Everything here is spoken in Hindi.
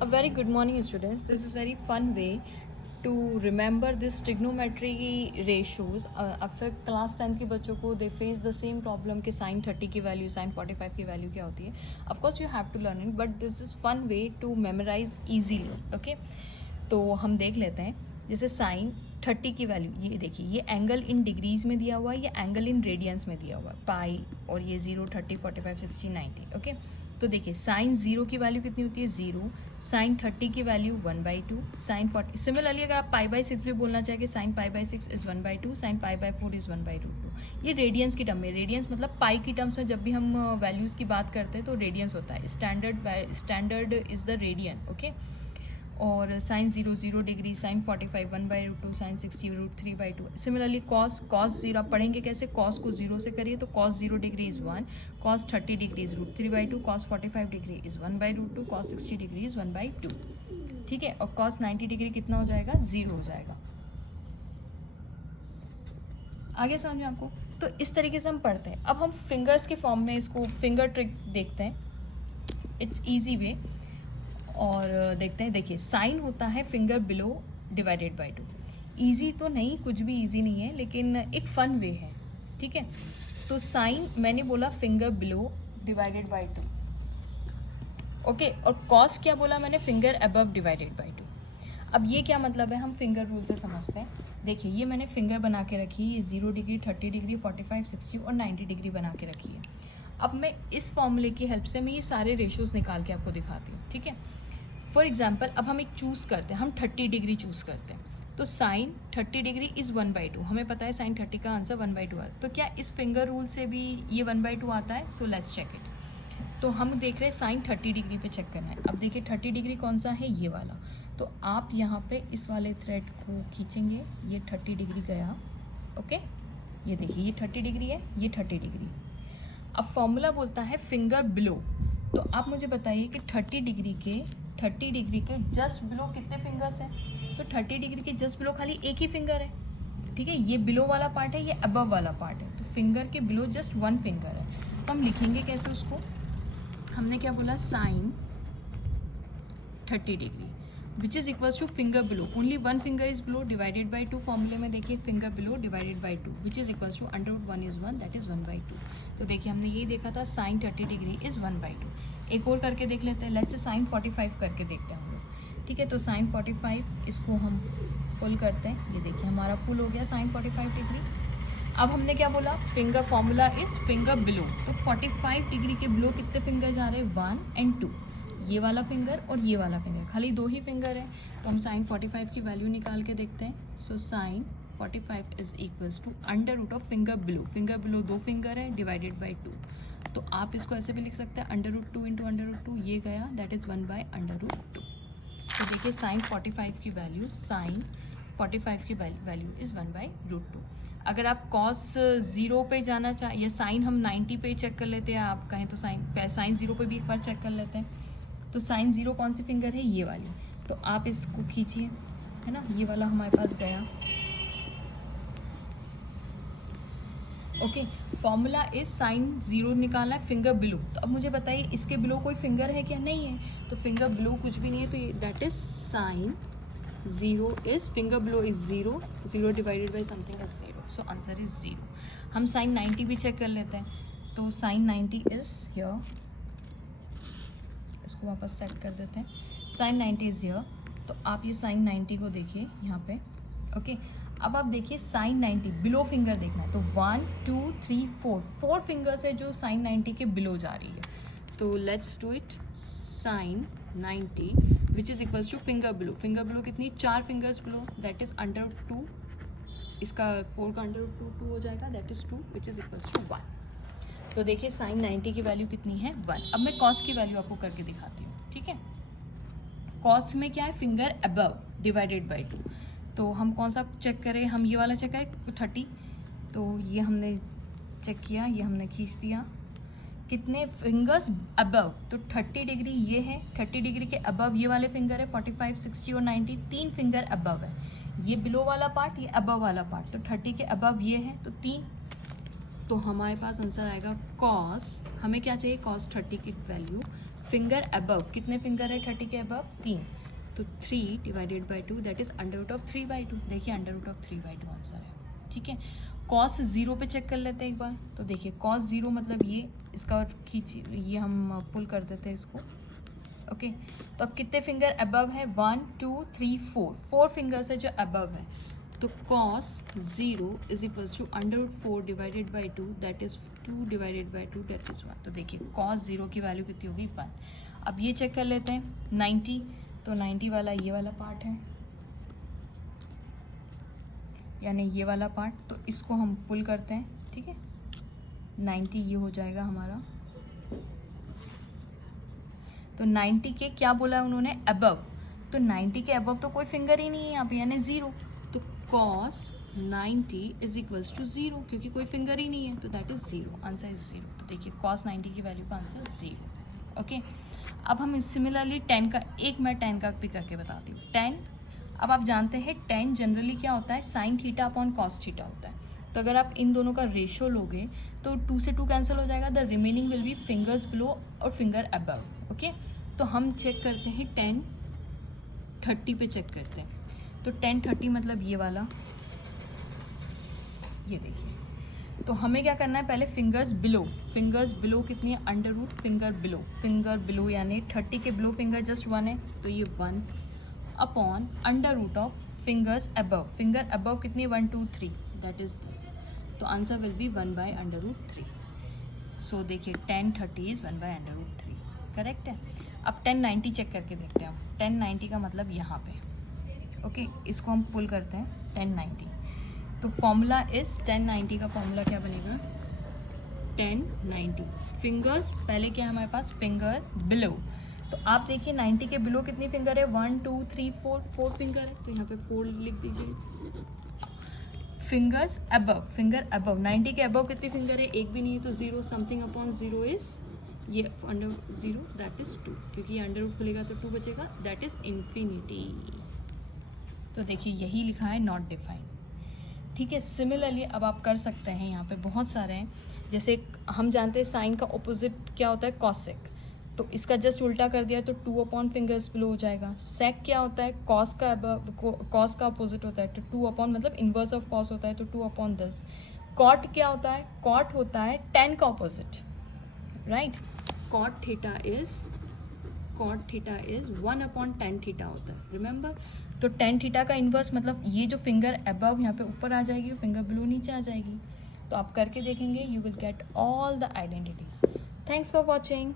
A very good morning, students. This is very fun way to remember this trigonometry ratios. अक्सर क्लास 10th के बच्चों को they face the same problem कि साइन 30 की वैल्यू साइन 45 की वैल्यू क्या होती है. Of course you have to learn it, but this is fun way to memorize easily. Okay, तो हम देख लेते हैं. जैसे साइन 30 की वैल्यू, ये देखिए, ये एंगल इन डिग्रीज में दिया हुआ है, ये एंगल इन रेडियंस में दिया हुआ है, पाई, और ये 0, 30, 45, 60, 90. ओके, तो देखिए साइन 0 की वैल्यू कितनी होती है, 0. साइन 30 की वैल्यू 1/2. साइन 40, सिमिलरली अगर आप π/6 भी बोलना चाहें कि साइन π/6 इज़ 1/2, साइन π/4 इज़ 1/√2. ये रेडियंस की टर्म में, रेडियंस मतलब पाई की टर्म्स में जब भी हम वैल्यूज़ की बात करते हैं तो रेडियंस होता है. Standard is the radian. Okay, और sine 0 0 degree, sine 45 1/√2, sine 60 √3/2. Similarly cos 0 आप पढ़ेंगे कैसे, कॉस को 0 से करिए तो cos 0 degree is 1, cos 30 degree is √3/2, cos 45 degree is 1/√2, cos 60 degree is 1/2. ठीक है, और कॉस 90 डिग्री कितना हो जाएगा, 0 हो जाएगा. आगे समझ में आपको. तो इस तरीके से हम पढ़ते हैं. अब हम फिंगर्स के फॉर्म में इसको फिंगर ट्रिक देखते हैं. It's easy way. और देखते हैं. देखिए साइन होता है finger below divided by 2. Easy तो नहीं, कुछ भी ईजी नहीं है, लेकिन एक फ़न वे है. ठीक है, तो साइन मैंने बोला finger below divided by 2. Okay, और कॉस क्या बोला मैंने, फिंगर अबव डिवाइडेड बाय 2. अब ये क्या मतलब है, हम फिंगर रूल से समझते हैं. देखिए ये मैंने फिंगर बना के रखी है, ये 0 डिग्री, 30 डिग्री, 45, 60 और 90 डिग्री बना के रखी है. अब मैं इस फॉर्मूले की हेल्प से मैं ये सारे रेशोज़ निकाल के आपको दिखाती हूँ. ठीक है, फॉर एग्जाम्पल अब हम एक चूज़ करते हैं, हम 30 डिग्री चूज़ करते हैं. तो साइन 30 डिग्री इज़ 1/2. हमें पता है साइन 30 का आंसर 1/2 है. तो क्या इस फिंगर रूल से भी ये 1/2 आता है? So let's check it. तो हम देख रहे हैं साइन 30 डिग्री पे चेक करना है. अब देखिए 30 डिग्री कौन सा है, ये वाला. तो आप यहाँ पे इस वाले थ्रेड को खींचेंगे, ये 30 डिग्री गया. ओके, ये देखिए ये 30 डिग्री है, ये 30 डिग्री. अब फॉर्मूला बोलता है फिंगर बिलो. तो आप मुझे बताइए कि 30 डिग्री के जस्ट बिलो कितने फिंगर्स हैं. तो 30 डिग्री के जस्ट बिलो खाली एक ही फिंगर है. ठीक है, ये बिलो वाला पार्ट है, ये अबव वाला पार्ट है. तो फिंगर के बिलो जस्ट 1 फिंगर है. तो हम लिखेंगे कैसे उसको, हमने क्या बोला, sine 30 degree which is equals to finger below, only 1 finger is below divided by 2. फॉर्मूले में देखिए finger below divided by 2 which is equals to √1 is 1, that is 1/2. तो देखिए हमने यही देखा था, साइन 30 डिग्री इज़ 1/2. एक और करके देख लेते हैं. लेट्स से साइन 45 करके देखते हैं हम लोग. ठीक है, तो साइन 45 इसको हम पुल करते हैं. ये देखिए हमारा पुल हो गया साइन 45 डिग्री. अब हमने क्या बोला, finger formula is finger below. तो 45 डिग्री के बिलो कितने फिंगर जा रहे हैं, 1 and 2. ये वाला फिंगर और ये वाला फिंगर, खाली 2 ही फिंगर है. तो हम साइन 45 की वैल्यू निकाल के देखते हैं. So sine 45 is equals to under root of finger below. Finger below 2 finger है डिवाइडेड बाई 2. तो आप इसको ऐसे भी लिख सकते हैं, √2 इंटू √2, ये गया, दैट इज़ 1/√2. तो देखिए साइन 45 की वैल्यू, साइन 45 की वैल्यू इज़ 1/√2. अगर आप कॉस 0 पे जाना चाहें, या साइन हम 90 पे चेक कर लेते हैं, आप कहें तो साइन 0 पे भी एक बार चेक कर लेते हैं. तो साइन 0 कौन सी फिंगर है, ये वाली. तो आप इसको खींचिए, है ना, ये वाला हमारे पास गया. ओके, फॉर्मूला इज साइन 0 निकालना है फिंगर बिलो. तो अब मुझे बताइए इसके बिलो कोई फिंगर है क्या, नहीं है. तो फिंगर बिलो कुछ भी नहीं है, तो ये that is sine 0 is finger below is 0, 0 divided by something is 0. So answer is 0. हम साइन 90 भी चेक कर लेते हैं. तो साइन 90 इज हियर, इसको वापस सेट कर देते हैं. Sine 90 is here. तो आप ये साइन 90 को देखिए यहाँ पे. ओके, अब आप देखिए साइन 90 बिलो फिंगर देखना है. तो 1 2 3 4 फिंगर्स है जो साइन 90 के बिलो जा रही है. तो let's do it. Sine 90 which is equals to finger below. Finger below कितनी, 4 फिंगर्स बिलो, दैट इज़ √2. इसका 4 का √2 हो जाएगा, that is 2 which is equals to 1. तो देखिए साइन 90 की वैल्यू कितनी है, 1. अब मैं कॉस की वैल्यू आपको करके दिखाती हूँ. ठीक है, कॉस में क्या है, फिंगर अबव डिवाइडेड बाई 2. तो हम कौन सा चेक करें, हम ये वाला चेक करें 30. तो ये हमने चेक किया, ये हमने खींच दिया. कितने फिंगर्स अबव, तो 30 डिग्री ये है, 30 डिग्री के अबव ये वाले फिंगर है, 45 60 और 90, 3 फिंगर अबव है. ये बिलो वाला पार्ट, ये अबव वाला पार्ट. तो 30 के अबव ये है, तो 3. तो हमारे पास आंसर आएगा कॉस, हमें क्या चाहिए, कॉस 30 की वैल्यू फिंगर अबव, कितने फिंगर है 30 के अबव? 3, तो 3 divided by 2 that is under root of 3/2। देखिए अंडर रूट ऑफ 3/2 आंसर है, ठीक है। कॉस 0 पे चेक कर लेते हैं एक बार, तो देखिए कॉस 0 मतलब ये, इसका खींच, ये हम पुल कर देते हैं इसको, ओके। तो अब कितने फिंगर अबव है? 1 2 3 4, 4 फिंगर्स है जो अबव है, तो cos 0 is equals to under root 4 divided by 2 that is 2 divided by 2 that is 1। तो देखिए कॉस 0 की वैल्यू कितनी होगी? 1। अब ये चेक कर लेते हैं 90, तो 90 वाला ये वाला पार्ट है, यानी ये वाला पार्ट, तो इसको हम पुल करते हैं, ठीक है। 90 ये हो जाएगा हमारा, तो 90 के क्या बोला है उन्होंने? अबव, तो 90 के अबव तो कोई फिंगर ही नहीं है यहाँ पे, यानी 0, तो कॉस 90 इज इक्वल्स टू 0, क्योंकि कोई फिंगर ही नहीं है, तो दैट इज 0, आंसर इज 0। तो देखिए कॉस 90 की वैल्यू का आंसर 0, ओके। अब हम सिमिलरली 10 का, एक मैं 10 का भी करके बताती हूँ। 10, अब आप जानते हैं 10 जनरली क्या होता है? Sine theta upon cos theta होता है, तो अगर आप इन दोनों का रेशियो लोगे तो 2 से 2 कैंसिल हो जाएगा, the remaining will be fingers below और फिंगर अबव, ओके। तो हम चेक करते हैं 10 30 पे चेक करते हैं, तो 10 30 मतलब ये वाला, ये देखिए। तो हमें क्या करना है? पहले फिंगर्स बिलो कितनी है? अंडर रूट फिंगर बिलो यानी 30 के बिलो फिंगर जस्ट 1 है, तो ये 1 upon under root of fingers above, finger above कितनी है? 1 2 3 दैट इज दिस, तो answer will be 1 by under root 3। So देखिए 10 30 is 1 by under root 3, correct है। अब 10 90 चेक करके देखते हैं हम, 10 90 का मतलब यहाँ पे, ओके, इसको हम पुल करते हैं 10 90, तो फॉर्मूला इज 10 90 का फॉर्मूला क्या बनेगा? 10 90 फिंगर्स, पहले क्या है हमारे पास? फिंगर बिलो, तो आप देखिए 90 के बिलो कितनी फिंगर है? 1 2 3 4, 4 फिंगर है, तो यहाँ पे 4 लिख दीजिए। फिंगर्स अबव, फिंगर अबव, 90 के अबव कितनी फिंगर है? एक भी नहीं है, तो 0 समथिंग अपॉन 0 इज ये अंडर 0 दैट इज 2, क्योंकि ये अंडर रूट खुलेगा तो 2 बचेगा, दैट इज इन्फिनिटी। तो देखिए यही लिखा है नॉट डिफाइन, ठीक है। सिमिलरली अब आप कर सकते हैं, यहाँ पे बहुत सारे हैं, जैसे हम जानते हैं साइन का ऑपोजिट क्या होता है? कॉसेक, तो इसका जस्ट उल्टा कर दिया तो 2 अपॉन फिंगर्स बिलो हो जाएगा। सेक क्या होता है? कॉस का अपोजिट होता है, तो 2 अपॉन मतलब इन्वर्स ऑफ कॉस होता है, तो 2 अपॉन 10। कॉट क्या होता है? कॉट होता है टेन का opposite, right. Cot theta is 1 upon tan theta होता है, रिमेंबर। तो टेन थीटा का इन्वर्स मतलब ये जो फिंगर अबव यहाँ पे ऊपर आ जाएगी, फिंगर बिलो नीचे आ जाएगी। तो आप करके देखेंगे, you will get all the identities. Thanks for watching.